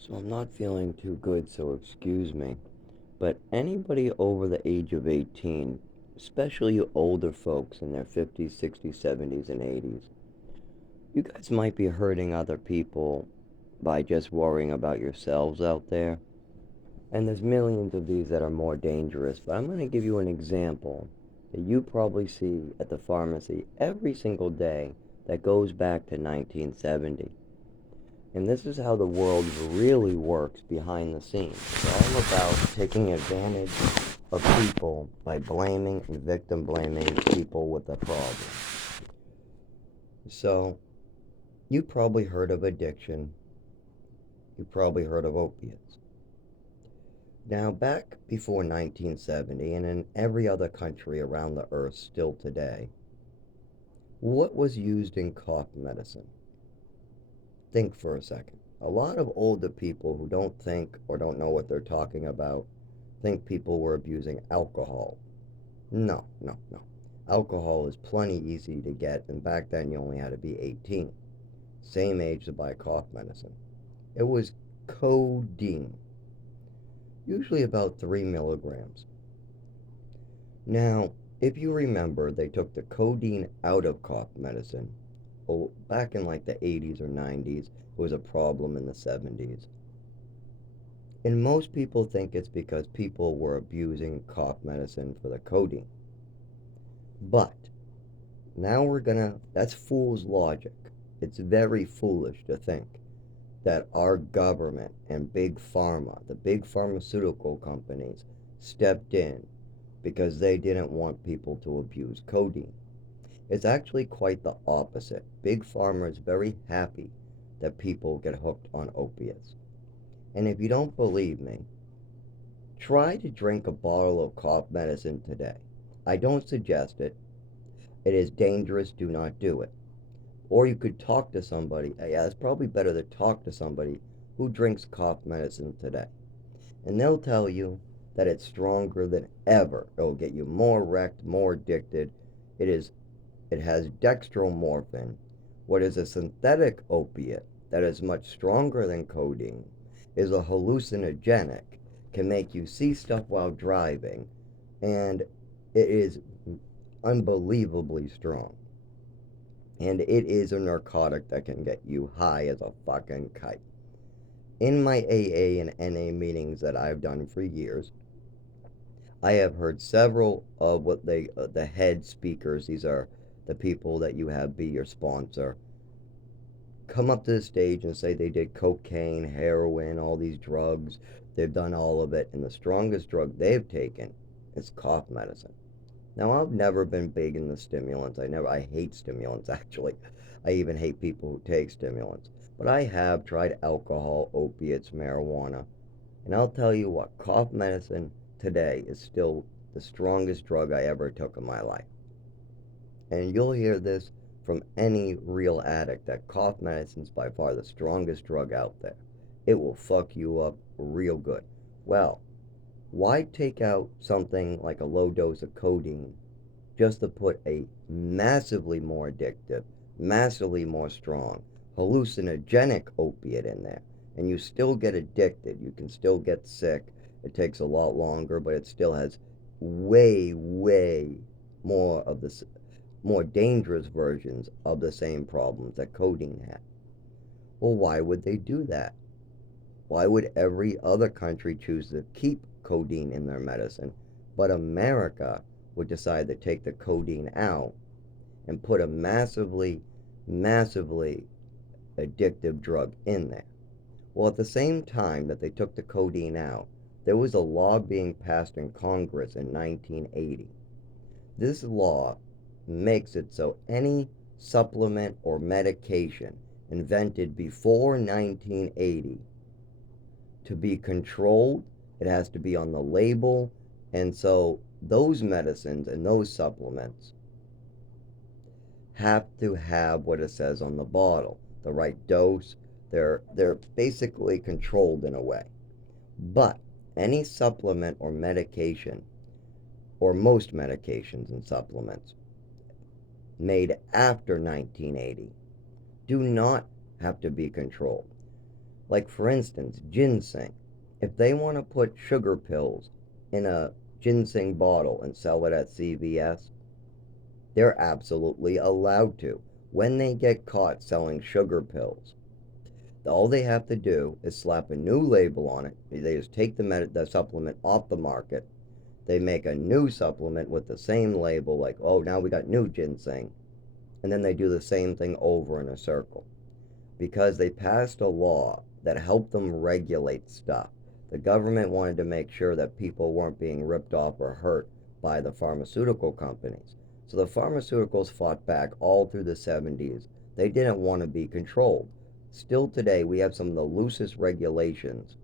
So I'm not feeling too good, so excuse me. But anybody over the age of 18, especially you older folks in their 50s, 60s, 70s, and 80s, you guys might be hurting other people by just worrying about yourselves out there. And there's millions of these that are more dangerous, but I'm going to give you an example that you probably see at the pharmacy every single day that goes back to 1970. And this is how the world really works behind the scenes. It's all about taking advantage of people by blaming and victim blaming people with a problem. So, you probably heard of addiction. You probably heard of opiates. Now, back before 1970, and in every other country around the earth still today, what was used in cough medicine? Think for a second. A lot of older people who don't think or don't know what they're talking about think people were abusing alcohol. No, no, no. Alcohol is plenty easy to get, and back then you only had to be 18. Same age to buy cough medicine. It was codeine, usually about 3 milligrams. Now, if you remember, they took the codeine out of cough medicine. Well, back in like the 80s or 90s, it was a problem in the 70s. And most people think it's because people were abusing cough medicine for the codeine. But now that's fool's logic. It's very foolish to think that our government and big pharma, the big pharmaceutical companies, stepped in because they didn't want people to abuse codeine. It's actually quite the opposite. Big pharma is very happy that people get hooked on opiates. And if you don't believe me, try to drink a bottle of cough medicine today. I don't suggest it. It is dangerous. Do not do it. Or you could talk to somebody. Yeah, it's probably better to talk to somebody who drinks cough medicine today. And they'll tell you that it's stronger than ever. It'll get you more wrecked, more addicted. It has dextro morphine, what is a synthetic opiate that is much stronger than codeine, is a hallucinogenic, can make you see stuff while driving, and it is unbelievably strong. And it is a narcotic that can get you high as a fucking kite. In my AA and NA meetings that I've done for years, I have heard several of the head speakers, these are the people that you have be your sponsor, come up to the stage and say they did cocaine, heroin, all these drugs. They've done all of it, and the strongest drug they've taken is cough medicine. Now, I've never been big in the stimulants. I hate stimulants actually. I even hate people who take stimulants. But I have tried alcohol, opiates, marijuana, and I'll tell you what, cough medicine today is still the strongest drug I ever took in my life. And you'll hear this from any real addict that cough medicine is by far the strongest drug out there. It will fuck you up real good. Well, why take out something like a low dose of codeine just to put a massively more addictive, massively more strong, hallucinogenic opiate in there? And you still get addicted. You can still get sick. It takes a lot longer, but it still has way, way more of the more dangerous versions of the same problems that codeine had. Well, why would they do that? Why would every other country choose to keep codeine in their medicine, but America would decide to take the codeine out and put a massively, massively addictive drug in there? Well, at the same time that they took the codeine out, there was a law being passed in Congress in 1980. This law makes it so any supplement or medication invented before 1980 to be controlled, it has to be on the label, and so those medicines and those supplements have to have what it says on the bottle, the right dose. They're basically controlled in a way. But any supplement or medication, or most medications and supplements made after 1980 do not have to be controlled. Like, for instance, ginseng. If they want to put sugar pills in a ginseng bottle and sell it at CVS, they're absolutely allowed to. When they get caught selling sugar pills, all they have to do is slap a new label on it. They just take the supplement off the market. They make a new supplement with the same label, like, oh, now we got new ginseng. And then they do the same thing over in a circle. Because they passed a law that helped them regulate stuff. The government wanted to make sure that people weren't being ripped off or hurt by the pharmaceutical companies. So the pharmaceuticals fought back all through the 70s. They didn't want to be controlled. Still today, we have some of the loosest regulations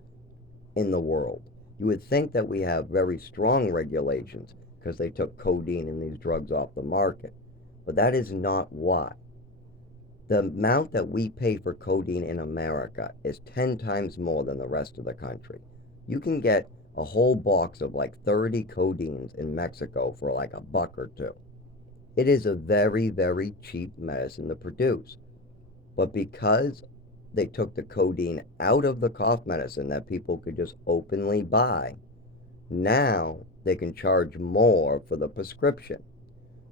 in the world. You would think that we have very strong regulations because they took codeine and these drugs off the market. But that is not why. The amount that we pay for codeine in America is 10 times more than the rest of the country. You can get a whole box of like 30 codeines in Mexico for like a buck or two. It is a very, very cheap medicine to produce. But because they took the codeine out of the cough medicine that people could just openly buy, now they can charge more for the prescription.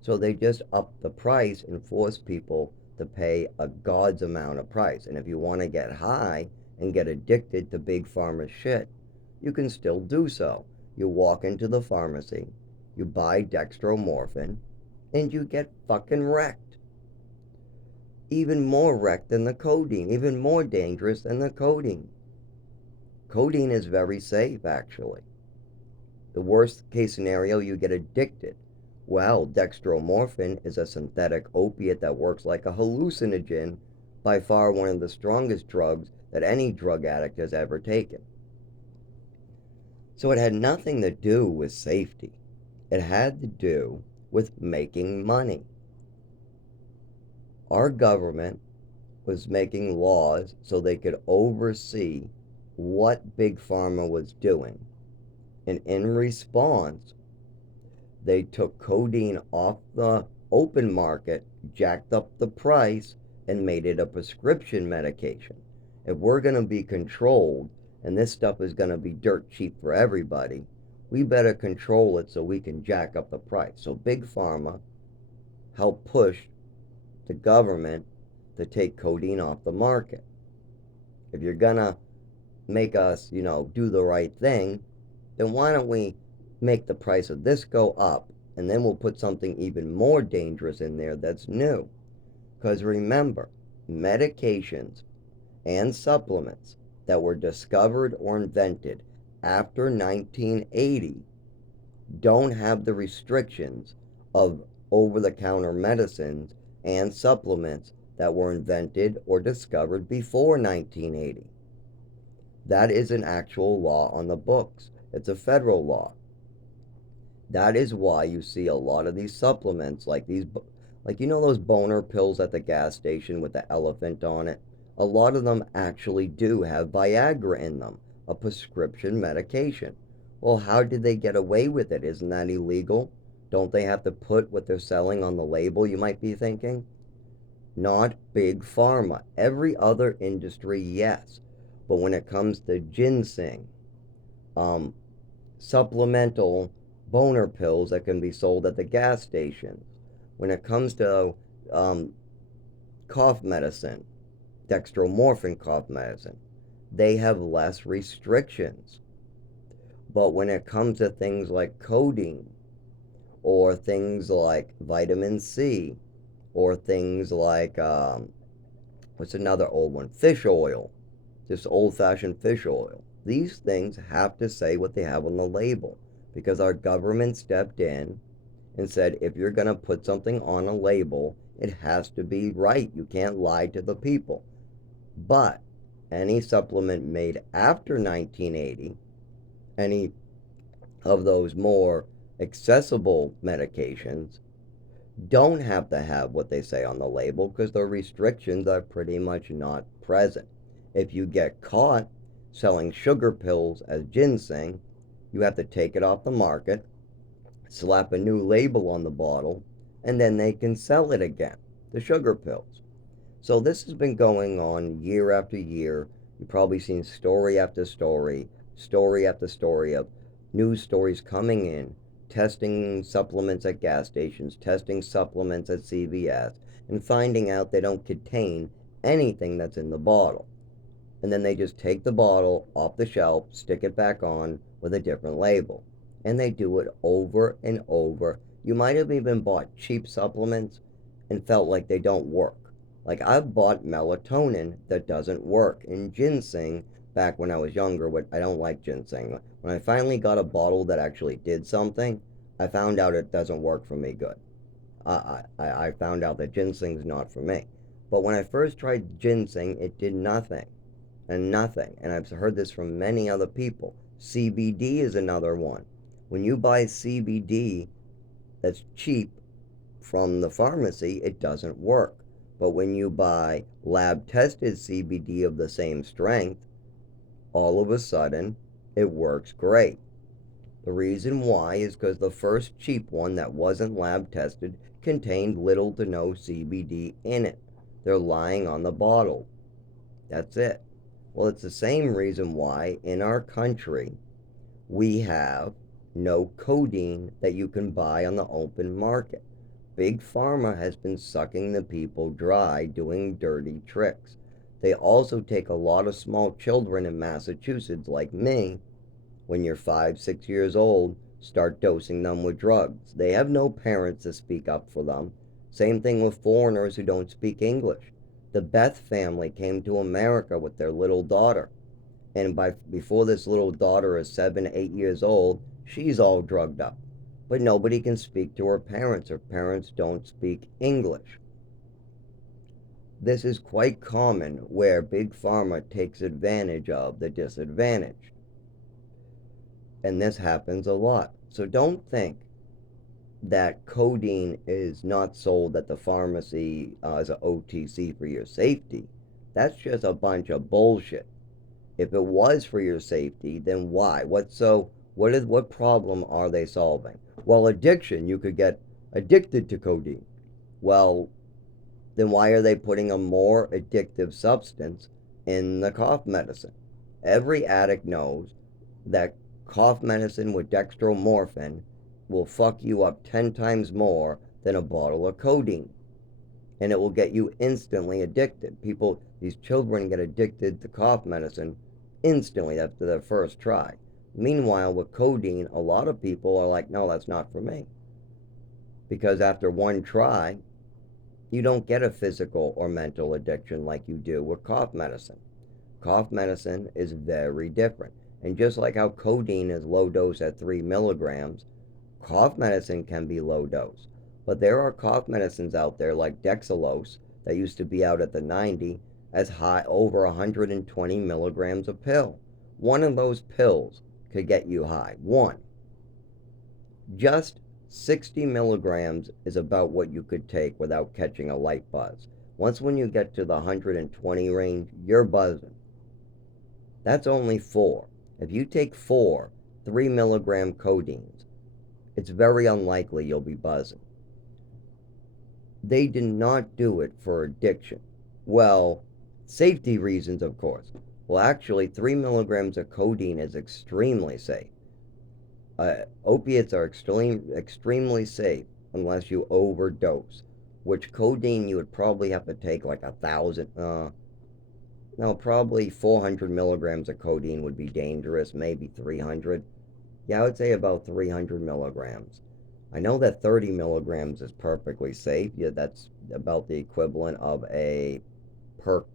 So they just up the price and force people to pay a god's amount of price. And if you want to get high and get addicted to big pharma shit, you can still do so. You walk into the pharmacy, you buy dextro morphine, and you get fucking wrecked. Even more wrecked than the codeine, even more dangerous than the codeine. Codeine is very safe, actually. The worst case scenario, you get addicted. Well, dextromorphin is a synthetic opiate that works like a hallucinogen, by far one of the strongest drugs that any drug addict has ever taken. So it had nothing to do with safety. It had to do with making money. Our government was making laws so they could oversee what Big Pharma was doing. And in response, they took codeine off the open market, jacked up the price, and made it a prescription medication. If we're going to be controlled, and this stuff is going to be dirt cheap for everybody, we better control it so we can jack up the price. So Big Pharma helped push the government to take codeine off the market. If you're going to make us, do the right thing, then why don't we make the price of this go up, and then we'll put something even more dangerous in there that's new. Because remember, medications and supplements that were discovered or invented after 1980 don't have the restrictions of over-the-counter medicines and supplements that were invented or discovered before 1980. That is an actual law on the books. It's a federal law. That is why you see a lot of these supplements, like those boner pills at the gas station with the elephant on it. A lot of them actually do have Viagra in them, a prescription medication. Well, how did they get away with it? Isn't that illegal? Don't they have to put what they're selling on the label, you might be thinking? Not Big Pharma. Every other industry, yes. But when it comes to ginseng, supplemental boner pills that can be sold at the gas station, when it comes to cough medicine, dextromorphin cough medicine, they have less restrictions. But when it comes to things like codeine, or things like vitamin C, or things like, what's another old one? Fish oil. Just old-fashioned fish oil. These things have to say what they have on the label, because our government stepped in and said, if you're going to put something on a label, it has to be right. You can't lie to the people. But any supplement made after 1980, any of those more accessible medications, don't have to have what they say on the label, because the restrictions are pretty much not present. If you get caught selling sugar pills as ginseng, you have to take it off the market, slap a new label on the bottle, and then they can sell it again, the sugar pills. So this has been going on year after year. You've probably seen story after story, story after story of news stories coming in, testing supplements at gas stations, testing supplements at CVS, and finding out they don't contain anything that's in the bottle. And then they just take the bottle off the shelf, stick it back on with a different label. And they do it over and over. You might have even bought cheap supplements and felt like they don't work. Like I've bought melatonin that doesn't work, and ginseng back when I was younger, but I don't like ginseng. When I finally got a bottle that actually did something, I found out it doesn't work for me good. I found out that ginseng's not for me. But when I first tried ginseng, it did nothing and nothing. And I've heard this from many other people. CBD is another one. When you buy CBD that's cheap from the pharmacy, it doesn't work. But when you buy lab tested CBD of the same strength, all of a sudden it works great. The reason why is because the first cheap one that wasn't lab tested contained little to no CBD in it. They're lying on the bottle. That's it. Well, it's the same reason why in our country we have no codeine that you can buy on the open market. Big Pharma has been sucking the people dry doing dirty tricks. They also take a lot of small children in Massachusetts, like me, when you're 5, 6 years old, start dosing them with drugs. They have no parents to speak up for them. Same thing with foreigners who don't speak English. The Beth family came to America with their little daughter. And before this little daughter is 7, 8 years old, she's all drugged up. But nobody can speak to her parents. Her parents don't speak English. This is quite common where Big Pharma takes advantage of the disadvantaged. And this happens a lot. So don't think that codeine is not sold at the pharmacy as an OTC for your safety. That's just a bunch of bullshit. If it was for your safety, then why? What problem are they solving? Well, addiction, you could get addicted to codeine. Well, then why are they putting a more addictive substance in the cough medicine? Every addict knows that cough medicine with dextro morphine will fuck you up 10 times more than a bottle of codeine. And it will get you instantly addicted. These children get addicted to cough medicine instantly after their first try. Meanwhile, with codeine, a lot of people are like, no, that's not for me. Because after one try, you don't get a physical or mental addiction like you do with cough medicine. Cough medicine is very different. And just like how codeine is low dose at 3 milligrams, cough medicine can be low dose. But there are cough medicines out there like dextrose that used to be out at the 90 as high over 120 milligrams a pill. One of those pills could get you high. One. Just 60 milligrams is about what you could take without catching a light buzz. Once when you get to the 120 range, you're buzzing. That's only 4. If you take 4 3 milligram codeines, it's very unlikely you'll be buzzing. They did not do it for addiction. Well, safety reasons, of course. Well, actually, 3 milligrams of codeine is extremely safe. Opiates are extremely safe unless you overdose, which codeine you would probably have to take like 1,000. No, probably 400 milligrams of codeine would be dangerous, maybe 300. Yeah, I would say about 300 milligrams. I know that 30 milligrams is perfectly safe. Yeah, that's about the equivalent of a perk,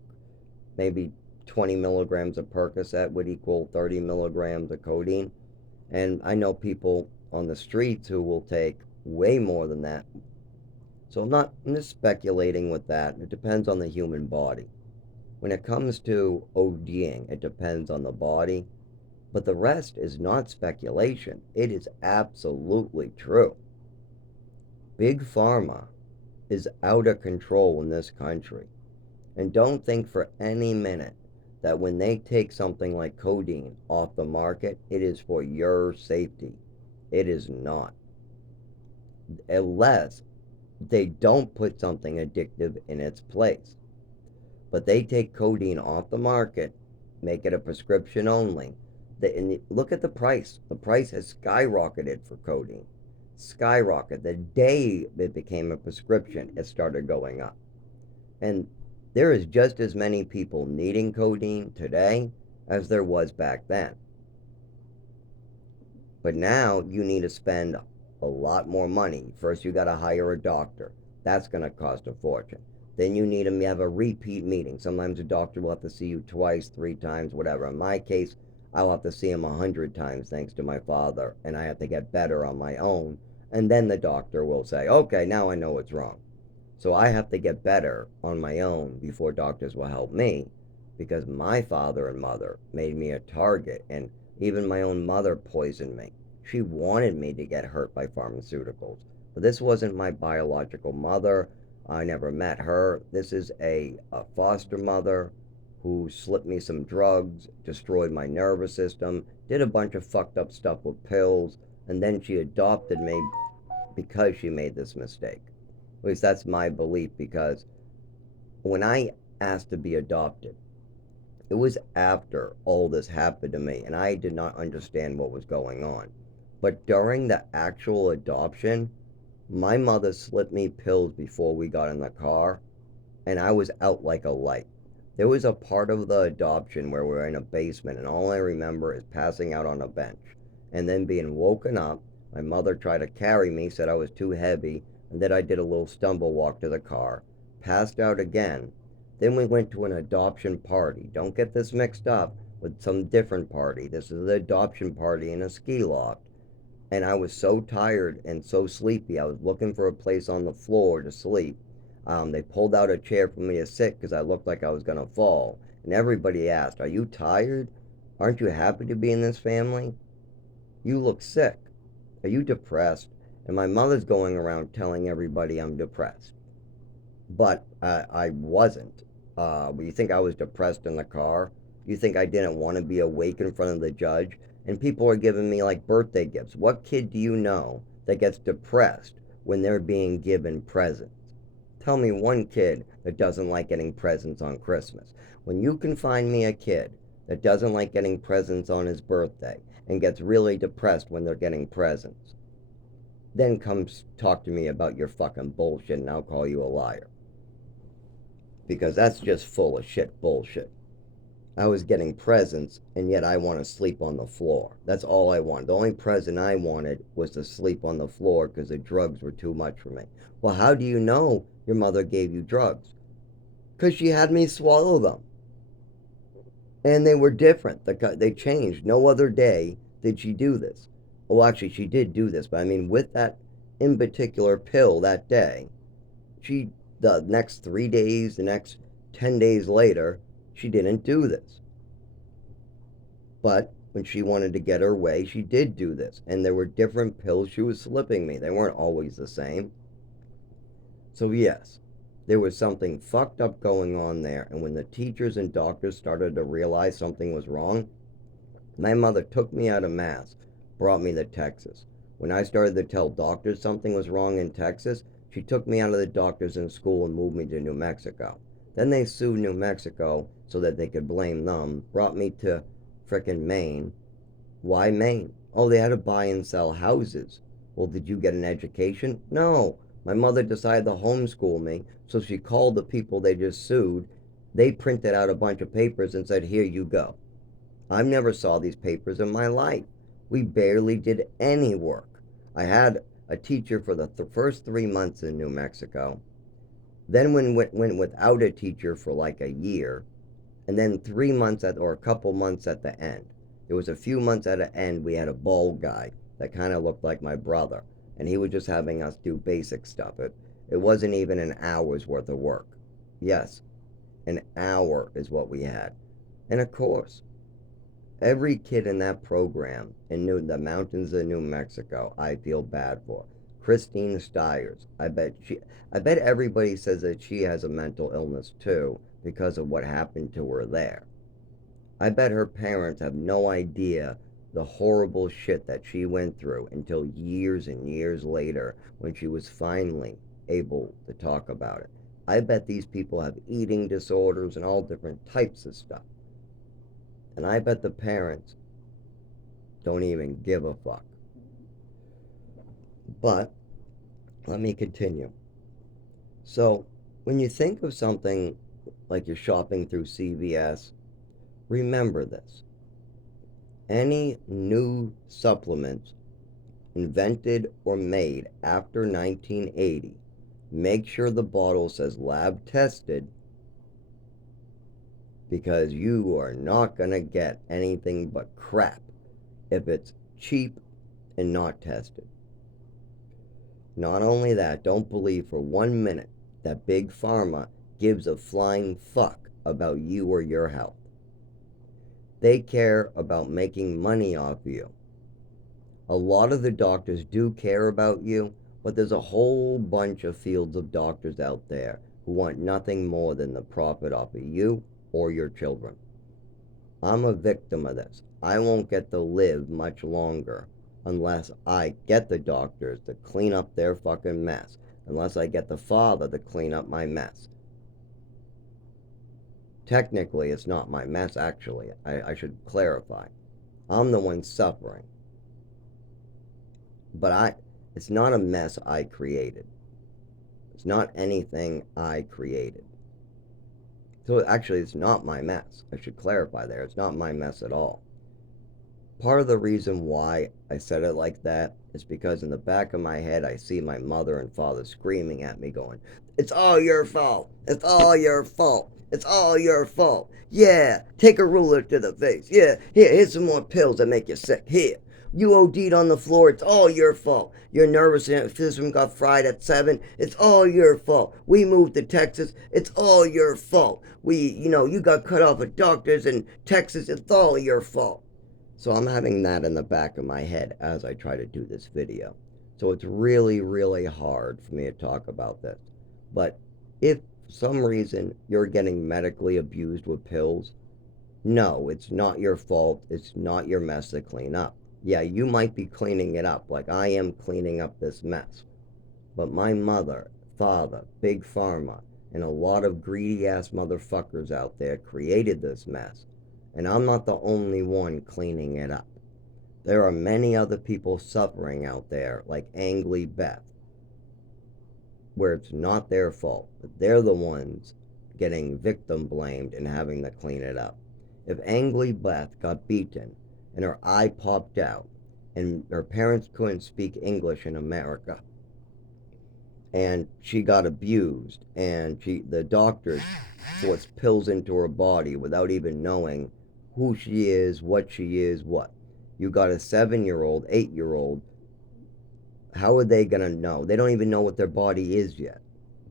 maybe 20 milligrams of Percocet would equal 30 milligrams of codeine. And I know people on the streets who will take way more than that. So I'm just speculating with that. It depends on the human body. When it comes to ODing, it depends on the body. But the rest is not speculation. It is absolutely true. Big Pharma is out of control in this country. And don't think for any minute that when they take something like codeine off the market, it is for your safety. It is not. Unless they don't put something addictive in its place. But they take codeine off the market make it a prescription only. And look at the price. The price has skyrocketed for codeine. Skyrocket. The day it became a prescription, it started going up. And there is just as many people needing codeine today as there was back then. But now you need to spend a lot more money. First, you got to hire a doctor. That's going to cost a fortune. Then you need to have a repeat meeting. Sometimes a doctor will have to see you twice, 3 times, whatever. In my case, I'll have to see him 100 times thanks to my father, and I have to get better on my own. And then the doctor will say, okay, now I know what's wrong. So I have to get better on my own before doctors will help me, because my father and mother made me a target, and even my own mother poisoned me. She wanted me to get hurt by pharmaceuticals. But this wasn't my biological mother. I never met her. This is a foster mother who slipped me some drugs, destroyed my nervous system, did a bunch of fucked up stuff with pills, and then she adopted me because she made this mistake. At least that's my belief, because when I asked to be adopted, it was after all this happened to me and I did not understand what was going on. But during the actual adoption, my mother slipped me pills before we got in the car, and I was out like a light. There was a part of the adoption where we were in a basement, and all I remember is passing out on a bench and then being woken up. My mother tried to carry me, said I was too heavy, and then I did a little stumble walk to the car, passed out again. Then we went to an adoption party. Don't get this mixed up with some different party. This is the adoption party in a ski loft. And I was so tired and so sleepy. I was looking for a place on the floor to sleep. They pulled out a chair for me to sit because I looked like I was going to fall. And everybody asked, are you tired? Aren't you happy to be in this family? You look sick. Are you depressed? And my mother's going around telling everybody I'm depressed. But I wasn't. You think I was depressed in the car? You think I didn't want to be awake in front of the judge? And people are giving me like birthday gifts. What kid do you know that gets depressed when they're being given presents? Tell me one kid that doesn't like getting presents on Christmas. When you can find me a kid that doesn't like getting presents on his birthday and gets really depressed when they're getting presents, then come talk to me about your fucking bullshit and I'll call you a liar. Because that's just full of shit bullshit. I was getting presents, and yet I want to sleep on the floor. That's all I wanted. The only present I wanted was to sleep on the floor because the drugs were too much for me. Well, how do you know your mother gave you drugs? Because she had me swallow them. And they were different. They changed. No other day did she do this. Well, actually, she did do this, but I mean, with that in particular pill that day, she, the next 3 days, the next 10 days later, she didn't do this. But when she wanted to get her way, she did do this. And there were different pills she was slipping me. They weren't always the same. So, yes, there was something fucked up going on there. And when the teachers and doctors started to realize something was wrong, my mother took me out of Mass, brought me to Texas. When I started to tell doctors something was wrong in Texas, she took me out of the doctors in school and moved me to New Mexico. Then they sued New Mexico so that they could blame them, brought me to frickin' Maine. Why Maine? Oh, they had to buy and sell houses. Well, did you get an education? No. My mother decided to homeschool me, so she called the people they just sued. They printed out a bunch of papers and said, here you go. I never saw these papers in my life. We barely did any work. I had a teacher for the first 3 months in New Mexico. Then went without a teacher for like a year. And then 3 months or a couple months at the end. There was a few months at the end we had a bald guy that kind of looked like my brother. And he was just having us do basic stuff. It wasn't even an hour's worth of work. Yes, an hour is what we had. And of course, every kid in that program in the mountains of New Mexico, I feel bad for. Christine Stiers, I bet everybody says that she has a mental illness too because of what happened to her there. I bet her parents have no idea the horrible shit that she went through until years and years later when she was finally able to talk about it. I bet these people have eating disorders and all different types of stuff. And I bet the parents don't even give a fuck. But let me continue. So, when you think of something like you're shopping through CVS, remember this. Any new supplements invented or made after 1980, make sure the bottle says lab tested, because you are not going to get anything but crap if it's cheap and not tested. Not only that, don't believe for 1 minute that Big Pharma gives a flying fuck about you or your health. They care about making money off you. A lot of the doctors do care about you, but there's a whole bunch of fields of doctors out there who want nothing more than the profit off of you or your children. I'm a victim of this. I won't get to live much longer unless I get the doctors to clean up their fucking mess, unless I get the father to clean up my mess. Technically, it's not my mess, actually. I should clarify. I'm the one suffering. But it's not a mess I created. It's not anything I created. So actually, it's not my mess. I should clarify there. It's not my mess at all. Part of the reason why I said it like that is because in the back of my head, I see my mother and father screaming at me going, "It's all your fault. It's all your fault. It's all your fault. Yeah, take a ruler to the face. Yeah, here's some more pills that make you sick. Here. You OD'd on the floor. It's all your fault. Your nervous system got fried at 7. It's all your fault. We moved to Texas. It's all your fault. You got cut off at doctors in Texas. It's all your fault." So I'm having that in the back of my head as I try to do this video. So it's really, really hard for me to talk about this. But if for some reason you're getting medically abused with pills, no, it's not your fault. It's not your mess to clean up. Yeah, you might be cleaning it up like I am cleaning up this mess. But my mother, father, Big Pharma, and a lot of greedy ass motherfuckers out there created this mess. And I'm not the only one cleaning it up. There are many other people suffering out there, like Angry Beth, where it's not their fault, but they're the ones getting victim blamed and having to clean it up. If Angry Beth got beaten and her eye popped out and her parents couldn't speak English in America and she got abused and the doctors forced pills into her body without even knowing who she is, what she is, what. You got a 7-year-old, 8-year-old, how are they going to know? They don't even know what their body is yet.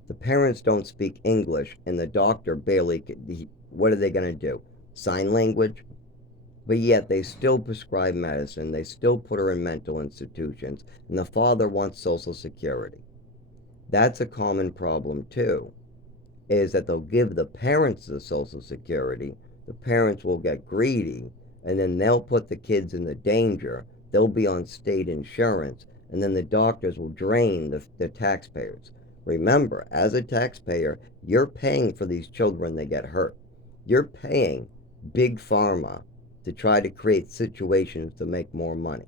The parents don't speak English and the doctor barely, what are they going to do? Sign language? But yet they still prescribe medicine, they still put her in mental institutions, and the father wants Social Security. That's a common problem too, is that they'll give the parents the Social Security, the parents will get greedy, and then they'll put the kids in the danger, they'll be on state insurance, and then the doctors will drain the taxpayers. Remember, as a taxpayer, you're paying for these children that get hurt. You're paying Big Pharma to try to create situations to make more money.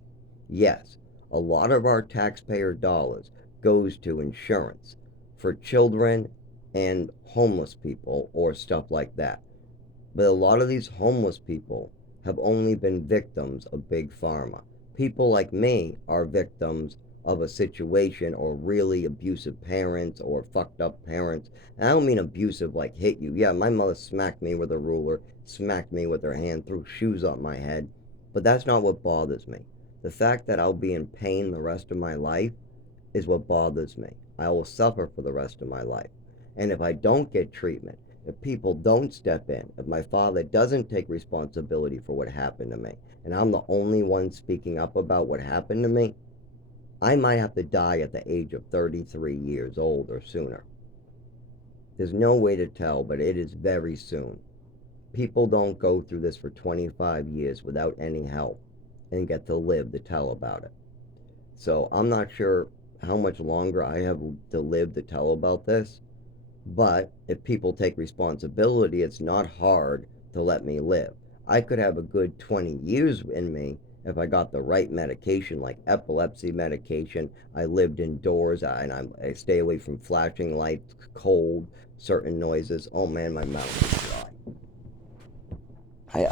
Yes, a lot of our taxpayer dollars goes to insurance for children and homeless people or stuff like that. But a lot of these homeless people have only been victims of Big Pharma. People like me are victims of a situation or really abusive parents or fucked up parents. And I don't mean abusive like hit you. Yeah, my mother smacked me with a ruler, smacked me with her hand, threw shoes on my head. But that's not what bothers me. The fact that I'll be in pain the rest of my life is what bothers me. I will suffer for the rest of my life. And if I don't get treatment, if people don't step in, if my father doesn't take responsibility for what happened to me, and I'm the only one speaking up about what happened to me, I might have to die at the age of 33 years old or sooner. There's no way to tell, but it is very soon. People don't go through this for 25 years without any help and get to live to tell about it. So I'm not sure how much longer I have to live to tell about this, but if people take responsibility, it's not hard to let me live. I could have a good 20 years in me if I got the right medication, like epilepsy medication. I lived indoors, I stay away from flashing lights, cold, certain noises. Oh man, my mouth is dry.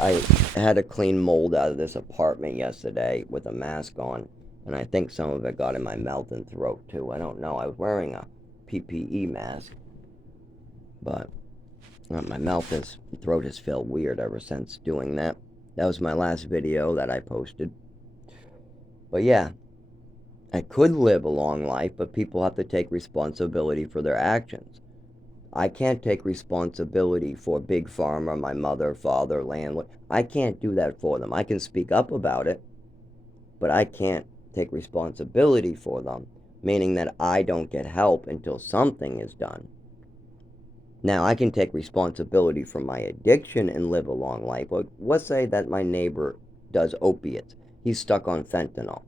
I had to clean mold out of this apartment yesterday with a mask on, and I think some of it got in my mouth and throat too. I don't know. I was wearing a PPE mask, but my mouth and throat has felt weird ever since doing that. That was my last video that I posted. But yeah, I could live a long life, but people have to take responsibility for their actions. I can't take responsibility for Big Pharma, my mother, father, landlord. I can't do that for them. I can speak up about it, but I can't take responsibility for them, meaning that I don't get help until something is done. Now, I can take responsibility for my addiction and live a long life. But let's say that my neighbor does opiates. He's stuck on fentanyl.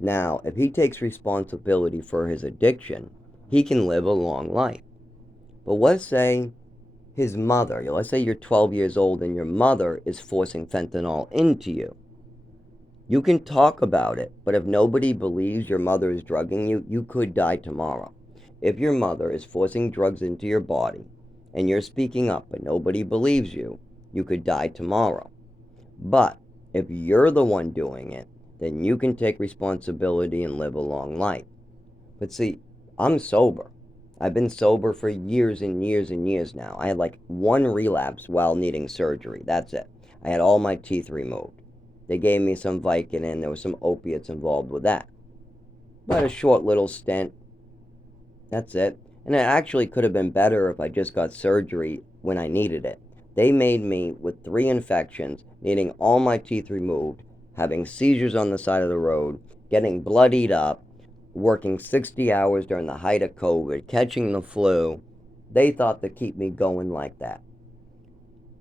Now, if he takes responsibility for his addiction, he can live a long life. But let's say his mother, let's say you're 12 years old and your mother is forcing fentanyl into you. You can talk about it, but if nobody believes your mother is drugging you, you could die tomorrow. If your mother is forcing drugs into your body and you're speaking up but nobody believes you, you could die tomorrow. But if you're the one doing it, then you can take responsibility and live a long life. But see, I'm sober. I've been sober for years and years and years now. I had like one relapse while needing surgery. That's it. I had all my teeth removed. They gave me some Vicodin. There was some opiates involved with that. But a short little stint. That's it. And it actually could have been better if I just got surgery when I needed it. They made me with 3 infections, needing all my teeth removed, having seizures on the side of the road, getting bloodied up, working 60 hours during the height of COVID, catching the flu. They thought to keep me going like that.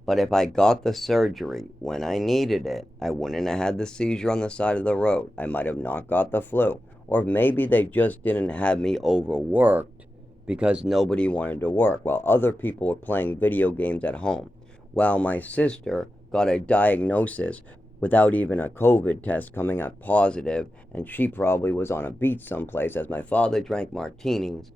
But if I got the surgery when I needed it, I wouldn't have had the seizure on the side of the road. I might have not got the flu. Or maybe they just didn't have me overworked because nobody wanted to work, while other people were playing video games at home. While my sister got a diagnosis without even a COVID test coming out positive, and she probably was on a beach someplace as my father drank martinis.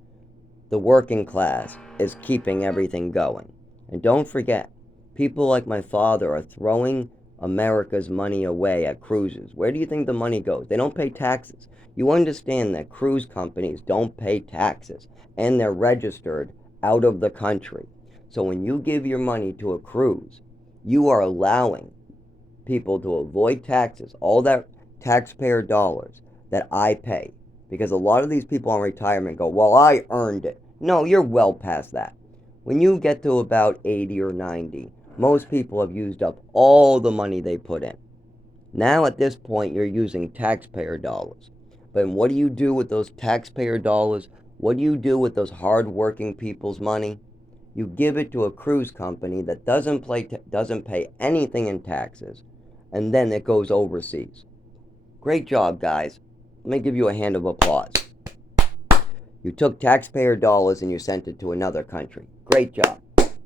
The working class is keeping everything going. And don't forget, people like my father are throwing America's money away at cruises. Where do you think the money goes? They don't pay taxes. You understand that cruise companies don't pay taxes, and they're registered out of the country. So when you give your money to a cruise, you are allowing people to avoid taxes, all that taxpayer dollars that I pay. Because a lot of these people on retirement go, well, I earned it. No, you're well past that. When you get to about 80 or 90, most people have used up all the money they put in. Now at this point, you're using taxpayer dollars. But what do you do with those taxpayer dollars? What do you do with those hard-working people's money? You give it to a cruise company that doesn't pay anything in taxes, and then it goes overseas. Great job, guys. Let me give you a hand of applause. You took taxpayer dollars and you sent it to another country. Great job.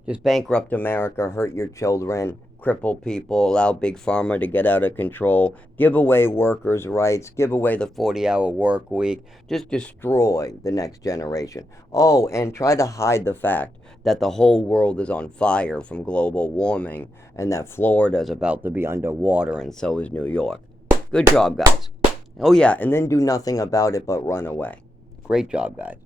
Just bankrupt America, hurt your children, cripple people, allow Big Pharma to get out of control, give away workers' rights, give away the 40-hour work week, just destroy the next generation. Oh, and try to hide the fact that the whole world is on fire from global warming and that Florida is about to be underwater and so is New York. Good job, guys. Oh yeah, and then do nothing about it but run away. Great job, guys.